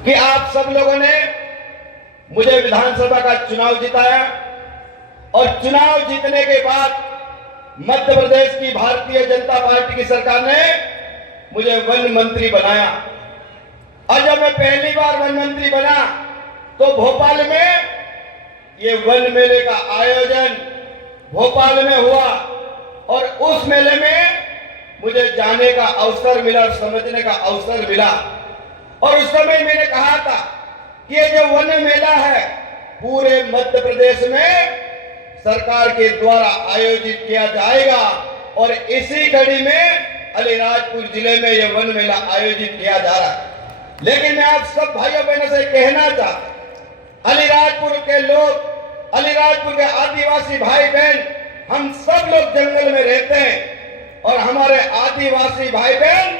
कि आप सब लोगों ने मुझे विधानसभा का चुनाव जिताया और चुनाव जीतने के बाद मध्य प्रदेश की भारतीय जनता पार्टी की सरकार ने मुझे वन मंत्री बनाया। और जब मैं पहली बार वन मंत्री बना तो भोपाल में ये वन मेले का आयोजन भोपाल में हुआ और उस मेले में मुझे जाने का अवसर मिला और समझने का अवसर मिला। और उस समय मैंने कहा था कि ये जो वन मेला है पूरे मध्य प्रदेश में सरकार के द्वारा आयोजित किया जाएगा और इसी कड़ी में अलीराजपुर जिले में यह वन मेला आयोजित किया जा रहा है। लेकिन मैं आप सब भाइयों बहनों से कहना चाहता हूं, अलीराजपुर के लोग, अलीराजपुर के आदिवासी भाई बहन, हम सब लोग जंगल में रहते हैं और हमारे आदिवासी भाई बहन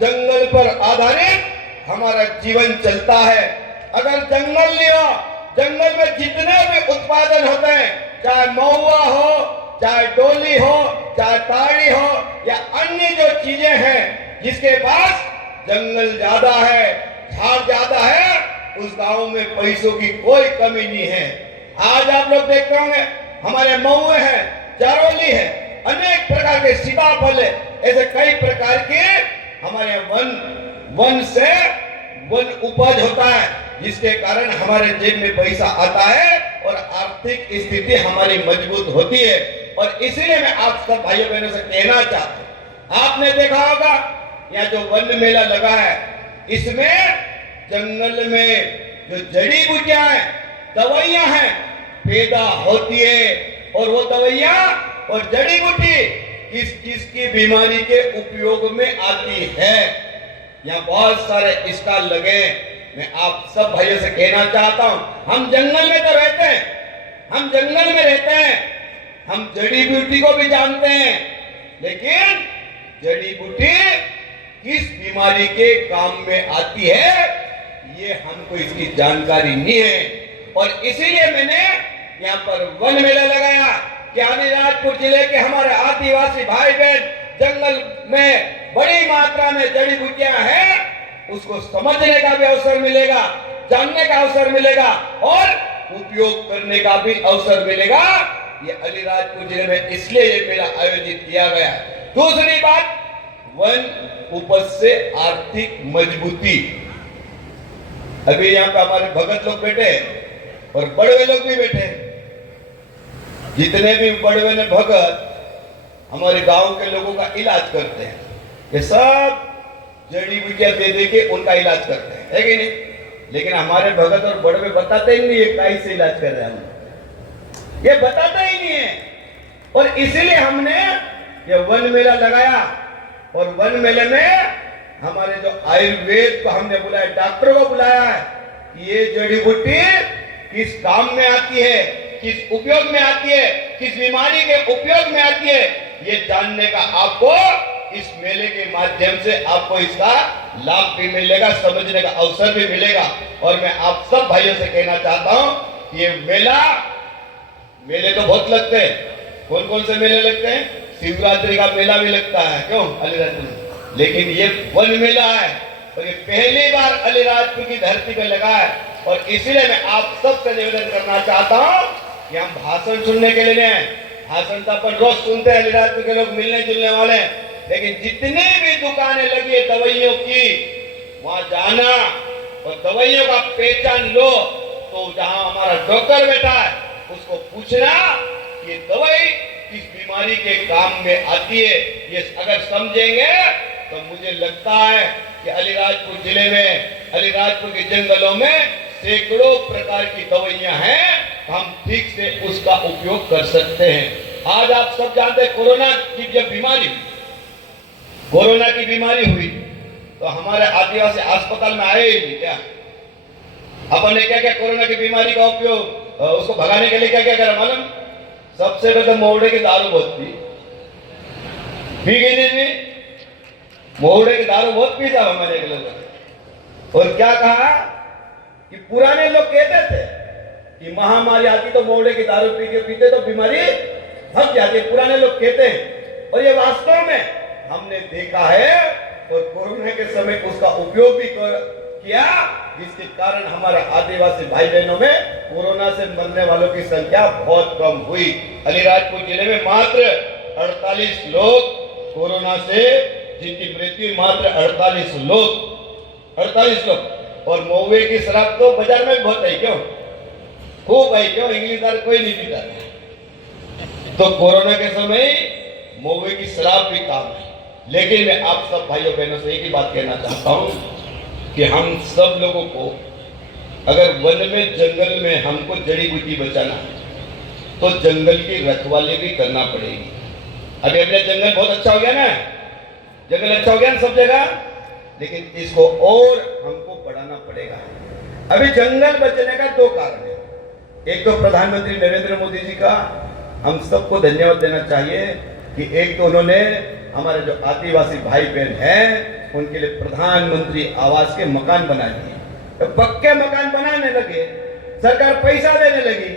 जंगल पर आधारित हमारा जीवन चलता है। अगर जंगल नहीं हो, जंगल में जितने भी उत्पादन होते हैं, चाहे महुआ हो, चाहे डोली हो, चाहे ताड़ी हो या अन्य जो चीजें हैं, जिसके पास जंगल ज्यादा है, झाड़ ज्यादा है, उस गांव में पैसों की कोई कमी नहीं है। आज आप लोग देखते होंगे हमारे महुए हैं, चारोली है, अनेक प्रकार के सीताफल है, ऐसे कई प्रकार के हमारे वन से वन उपज होता है, जिसके कारण हमारे जेब में पैसा आता है और आर्थिक स्थिति हमारी मजबूत होती है। और इसीलिए मैं आप सब भाइयों बहनों से कहना चाहता हूं, आपने देखा होगा यहाँ जो वन मेला लगा है, इसमें जंगल में जो जड़ी बूटियां हैं, दवाइयां हैं, पैदा होती है और वो दवाइयां और जड़ी बूटी किस किस की बीमारी के उपयोग में आती है। यहाँ बहुत सारे स्टॉल लगे। मैं आप सब भाइयों से कहना चाहता हूं, हम जंगल में तो रहते हैं, हम जंगल में रहते हैं, हम जड़ी बूटी को भी जानते हैं, लेकिन जड़ी बूटी किस बीमारी के काम में आती है ये हमको इसकी जानकारी नहीं है। और इसीलिए मैंने यहाँ पर वन मेला लगाया कि अलीराजपुर जिले के हमारे आदिवासी भाई बहन जंगल में बड़ी मात्रा में जड़ी बूटियां हैं, उसको समझने का भी अवसर मिलेगा, जानने का अवसर मिलेगा और उपयोग करने का भी अवसर मिलेगा। ये अलीराजपुर जिले में इसलिए ये मेला आयोजित किया गया है। दूसरी बात, वन उपज से आर्थिक मजबूती। अभी यहाँ पे हमारे भगत लोग बैठे और बड़वे लोग भी बैठे, जितने भी बड़वे ने भगत हमारे गांव के लोगों का इलाज करते हैं, ये सब जड़ी बूटियां दे दे के उनका इलाज करते हैं, है कि नहीं? लेकिन हमारे भगत और बड़वे बताते ही नहीं है कैसे इलाज कर रहे हैं, हम ये बताते ही नहीं है। और इसीलिए हमने ये वन मेला लगाया और वन मेले में हमारे जो आयुर्वेद को हमने बुलाया, डॉक्टरों को बुलाया है कि ये जड़ी बूटी किस काम में आती है, किस उपयोग में आती है, किस बीमारी के उपयोग में आती है, ये जानने का आपको इस मेले के माध्यम से आपको इसका लाभ भी मिलेगा, समझने का अवसर भी मिलेगा। और मैं आप सब भाइयों से कहना चाहता हूं, ये मेले तो बहुत लगते हैं। कौन कौन से मेले लगते हैं? शिवरात्रि का मेला भी लगता है, क्यों अलीराजपुर में, लेकिन ये वन मेला है और ये पहली बार अलीराजपुर की धरती पे लगा है। और इसीलिए मैं आप सबसे निवेदन करना चाहता हूं कि हम भाषण सुनने के लिए नहीं, भाषण तो अपन रोज सुनते हैं, अलीराजपुर के लोग मिलने जुलने वाले, लेकिन जितनी भी दुकानें लगी है दवाइयों की, वहां जाना और दवाइयों का पहचान लो। तो जहां हमारा डॉक्टर बैठा है उसको पूछना कि दवाई किस बीमारी के काम में आती है। ये अगर समझेंगे तो मुझे लगता है कि अलीराजपुर जिले में, अलीराजपुर के जंगलों में सैकड़ों प्रकार की दवाइयां हैं, हम ठीक से उसका उपयोग कर सकते हैं। आज आप सब जानते हैं कोरोना की जब बीमारी, कोरोना की बीमारी हुई तो हमारे आदिवासी अस्पताल में आए ही नहीं। क्या अपन ने क्या क्या कोरोना की बीमारी का उपयोग, उसको भगाने के लिए क्या क्या करा मालूम? सबसे पहले मोहड़े की दारू बहुत पी गई नहीं, मोहड़े की दारू बहुत पी था हमारे लोग। और क्या कहा कि पुराने लोग कहते थे कि महामारी आती तो मोहड़े की दारू पी के पीते तो बीमारी भाग जाती, पुराने लोग कहते हैं। और ये वास्तव में हमने देखा है और कोरोना के समय उसका उपयोग भी किया जिसके कारण हमारे आदिवासी भाई बहनों में कोरोना से मरने वालों की संख्या बहुत कम हुई। अलीराजपुर जिले में मात्र 48 लोग कोरोना से, जिनकी मृत्यु मात्र 48 लोग। और महुए की शराब तो बाजार में बहुत है, क्यों खूब है, क्यों इंग्लिश दार कोई नहीं पीता। तो कोरोना के समय महुए की शराब भी काम है। लेकिन मैं आप सब भाइयों बहनों से एक ही बात कहना चाहता हूं कि हम सब लोगों को अगर वन में, जंगल में हमको जड़ी बूटी बचाना है तो जंगल की रखवाली भी करना पड़ेगी। अभी अपने जंगल बहुत अच्छा हो गया ना, जंगल अच्छा हो गया ना सब जगह, लेकिन इसको और हमको बढ़ाना पड़ेगा। अभी जंगल बचने का दो कारण है। एक तो प्रधानमंत्री नरेंद्र मोदी जी का हम सबको धन्यवाद देना चाहिए कि एक तो उन्होंने हमारे जो आदिवासी भाई बहन हैं उनके लिए प्रधानमंत्री आवास के मकान बना दिए, तो पक्के मकान बनाने लगे, सरकार पैसा देने लगी,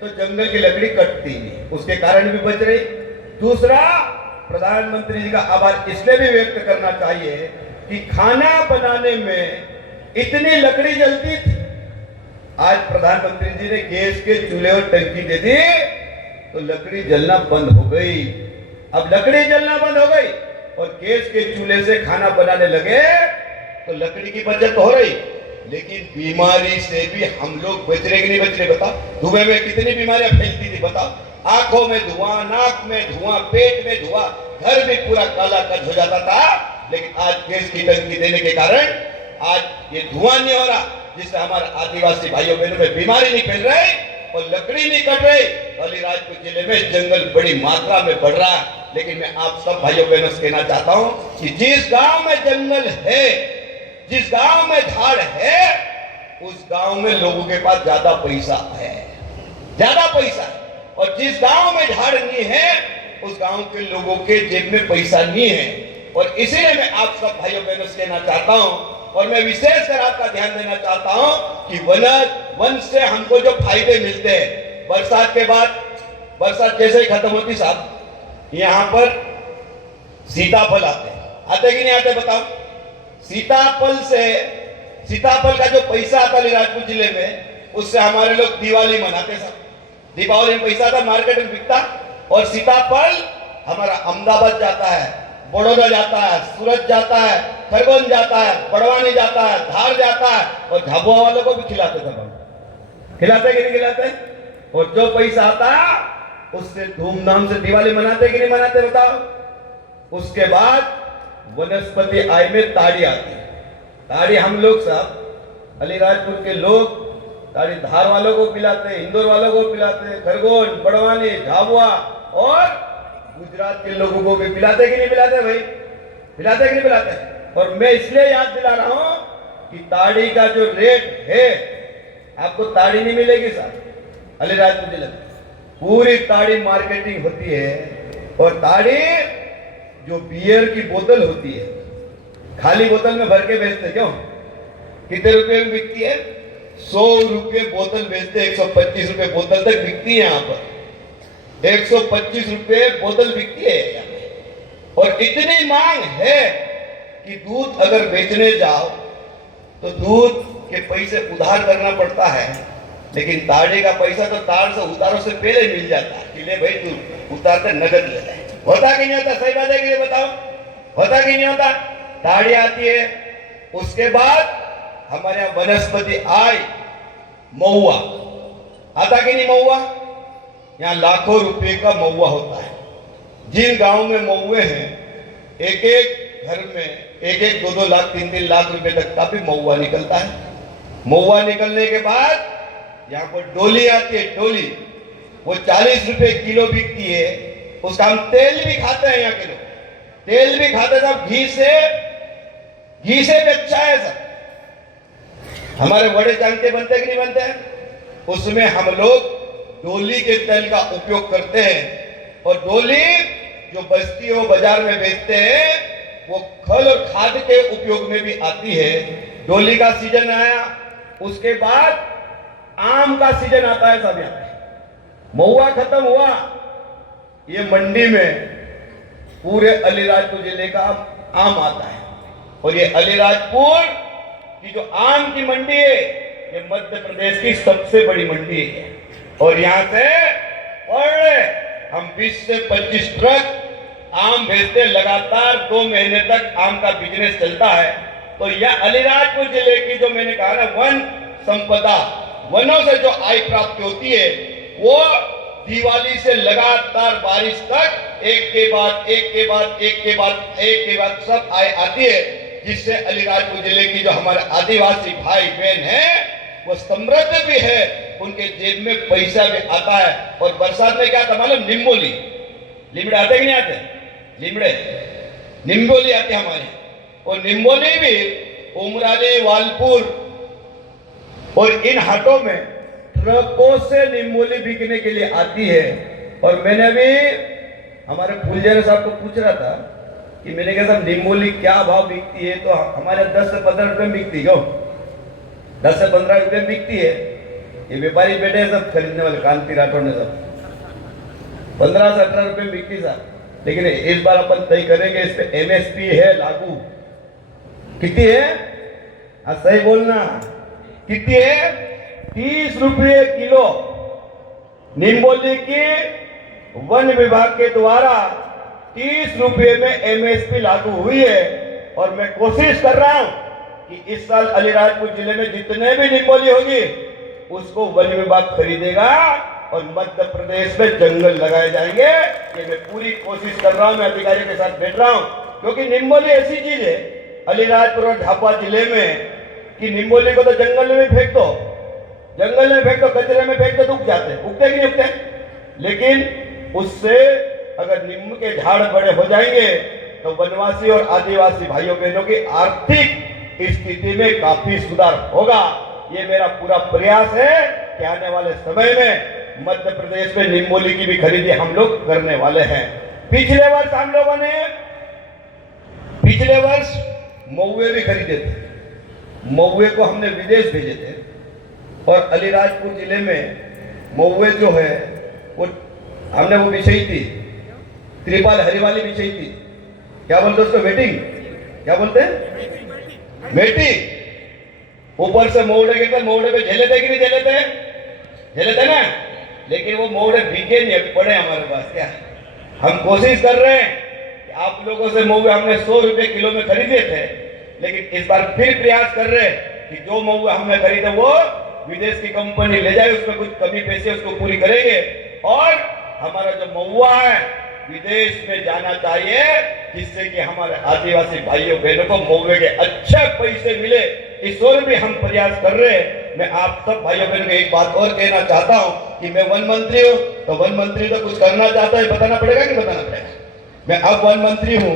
तो जंगल की लकड़ी कटती नहीं, उसके कारण भी बच रही। दूसरा, प्रधानमंत्री जी का आभार इसलिए भी व्यक्त करना चाहिए कि खाना बनाने में इतनी लकड़ी जलती थी, आज प्रधानमंत्री जी ने गैस के चूल्हे और टंकी दे दी तो लकड़ी जलना बंद हो गई। अब लकड़ी जलना बंद हो गई और गैस के चूल्हे से खाना बनाने लगे तो लकड़ी की बचत हो रही, लेकिन बीमारी से भी हम लोग बच रहे कि नहीं बच रहे बताओ। दुबई में कितनी बीमारियां फैलती थी बताओ, आंखों में धुआं, नाक में धुआं, पेट में धुआं, घर भी पूरा काला कच हो जाता था। लेकिन आज गैस की टंकी देने के कारण आज ये धुआं नहीं हो रहा, जिससे हमारे आदिवासी भाइयों बहनों में बीमारी नहीं फैल रही और लकड़ी नहीं कट रही। अलीराजपुर जिले में जंगल बड़ी मात्रा में बढ़ रहा है। लेकिन मैं आप सब भाइयों बहनों से कहना चाहता हूं कि जिस गांव में जंगल है, जिस गांव में झाड़ है, उस गांव में लोगों के पास ज्यादा पैसा है, ज्यादा पैसा है। और जिस गांव में झाड़ नहीं है उस गांव के लोगों के जेब में पैसा नहीं है। और इसीलिए मैं आप सब भाइयों बहनों से कहना चाहता हूं और मैं विशेष कर आपका ध्यान देना चाहता हूं कि वन से हमको जो फायदे मिलते हैं, बरसात के बाद, बरसात जैसे ही खत्म होती साहब, यहां पर सीताफल आते कि नहीं आते बताओ। सीताफल का जो पैसा आता अलीराजपुर जिले में, उससे हमारे लोग दिवाली मनाते साहब। दीपावली में पैसा था, मार्केट में बिकता, और सीताफल हमारा अहमदाबाद जाता है, बड़ौदा जाता है, सूरत जाता है, खरगोन जाता है, बड़वानी जाता है, धार जाता है, और झाबुआ वालों को भी खिलाते थे। खिलाते कि नहीं खिलाते? और जो पैसा आता उससे धूमधाम से दिवाली मनाते कि नहीं मनाते बताओ। उसके बाद वनस्पति आय में ताड़ी आती है। ताड़ी हम लोग सब अलीराजपुर के लोग ताड़ी धार वालों को पिलाते हैं, इंदौर वालों को पिलाते हैं, खरगोन, बड़वानी, झाबुआ और गुजरात के लोगों को भी पिलाते कि नहीं पिलाते भाई? पिलाते कि नहीं पिलाते? और मैं इसलिए याद दिला रहा हूं कि ताड़ी का जो रेट है, आपको ताड़ी नहीं मिलेगी साहब अलीराजपुर जिले में। पूरी ताड़ी मार्केटिंग होती है। और ताड़ी जो बियर की बोतल होती है, खाली बोतल में भर के बेचते, क्यों? कितने रुपए में बिकती है? 100 रुपए बोतल बेचते, 125 रुपए बोतल तक बिकती है। यहाँ पर 125 रुपए बोतल बिकती है यहाँ पे। और इतनी मांग है कि दूध अगर बेचने जाओ तो दूध के पैसे उधार करना पड़ता है, लेकिन ताड़ी का पैसा तो तार से उतारो से पहले मिल जाता है कि ले भाई तू उतारते नगद ले ले। होता कि नहीं होता? सही बात है कि नहीं बताओ? होता कि नहीं होता? ताड़ी आती है, उसके बाद हमारे यहाँ वनस्पति आय, महुआ आता कि नहीं? महुआ यहाँ लाखों रुपए का महुआ होता है। जिन गांव में महुए हैं, एक एक घर में 1-1, 2-2 लाख, 3-3 लाख रुपए तक का भी महुआ निकलता है। महुआ निकलने के बाद यहाँ पर डोली आती है, डोली वो 40 रुपए किलो बिकती है। उसका हम तेल भी खाते हैं, यहाँ के लोग तेल भी खाते हैं, घी से भी अच्छा है सर। हमारे बड़े जानते बनते कि नहीं बनते हैं? उसमें हम लोग डोली के तेल का उपयोग करते हैं। और डोली जो बस्ती और बाजार में बेचते हैं वो खल और खाद के उपयोग में भी आती है। डोली का सीजन आया, उसके बाद आम का सीजन आता है सब। यहाँ महुआ खत्म हुआ, ये मंडी में पूरे अलीराजपुर जिले का आम आता है। और ये अलीराजपुर कि जो आम की मंडी है ये मध्य प्रदेश की सबसे बड़ी मंडी है और यहाँ से और हम 20 से 25 ट्रक आम भेजते लगातार 2 महीने तक आम का बिजनेस चलता है। तो यह अलीराजपुर जिले की जो मैंने कहा ना वन संपदा, वनों से जो आय प्राप्ति होती है वो दिवाली से लगातार बारिश तक एक के बाद एक के बाद एक के बाद एक के बाद सब आय आती है, जिससे अलीराजपुर जिले की जो हमारे आदिवासी भाई बहन हैं वो समृद्ध भी है, उनके जेब में पैसा भी आता है। और बरसात में क्या आता मालूम, निम्बोली लिमड़े आते कि नहीं आते, लिमड़े निम्बोली आते हमारे, और निम्बोली भी उमराली वालपुर और इन हाटों में ट्रकों से निम्बोली बिकने के लिए आती है। और मैंने अभी हमारे फुलझर साहब को पूछ रहा था कि मैंने कहा साहब निम्बोली क्या भाव बिकती है, तो हमारे 10 से 15 रुपए में बिकती है, 10 से 15 रुपए में बिकती है। ये व्यापारी बैठे हैं सब खरीदने वाले, कांति राठौड़ ने सब 15 से 18 रुपए में बिकती साहब। लेकिन इस बार अपन तय करेंगे, इस पे एमएसपी है लागू, कितनी है, हाँ सही बोलना, कितनी है, 30 रुपये किलो निम्बोली की वन विभाग के द्वारा 30 रुपये में एमएसपी लागू हुई है। और मैं कोशिश कर रहा हूं कि इस साल अलीराजपुर जिले में जितने भी निम्बोली होगी उसको वन विभाग खरीदेगा और मध्य प्रदेश में जंगल लगाए जाएंगे। ये मैं पूरी कोशिश कर रहा हूं, मैं अधिकारियों के साथ बैठ रहा हूं, क्योंकि निम्बोली ऐसी चीज है अलीराजपुर और झाबुआ जिले में कि निम्बोली को तो जंगल में फेंक दो, जंगल में फेंक दो, कचरे में फेंक दो, उग जाते, उगते कि नहीं उगते, लेकिन उससे अगर नींबू के झाड़ बड़े हो जाएंगे तो वनवासी और आदिवासी भाइयों बहनों की आर्थिक स्थिति में काफी सुधार होगा। ये मेरा पूरा प्रयास है कि आने वाले समय में मध्य प्रदेश में निम्बोली की भी खरीदी हम लोग करने वाले हैं। पिछले वर्ष हम लोगों ने महुए भी खरीदे थे, महुए को हमने विदेश भेजे थे और अलीराजपुर जिले में महुए जो है वो हमने वो बिछाई थी, त्रिपाल हरिवाली बिछाई थी, क्या बोलते उसको, वेटिंग, क्या बोलते हैं, मेटी, ऊपर से मोहड़े के, मोहड़े पे झेले थे कि नहीं झेले थे, झेले थे ना, लेकिन वो मोहड़े बिके नहीं, पड़े हमारे पास। क्या हम कोशिश कर रहे हैं कि आप लोगों से महुए हमने 100 रुपए किलो में खरीदे थे, लेकिन इस बार फिर प्रयास कर रहे हैं कि जो महुए हमने खरीदे वो विदेश की कंपनी ले जाए, उसमें कुछ कमी पैसे उसको पूरी करेंगे और हमारा जो महुआ है विदेश में जाना चाहिए, जिससे कि हमारे आदिवासी भाइयों बहनों को महुए के अच्छे पैसे मिले। इस ओर भी हम प्रयास कर रहे हैं। मैं आप सब भाइयों बहनों को एक बात और कहना चाहता हूं कि मैं वन मंत्री हूं, तो वन मंत्री तो कुछ करना चाहता है, बताना पड़ेगा कि बताना पड़ेगा, मैं अब वन मंत्री हूं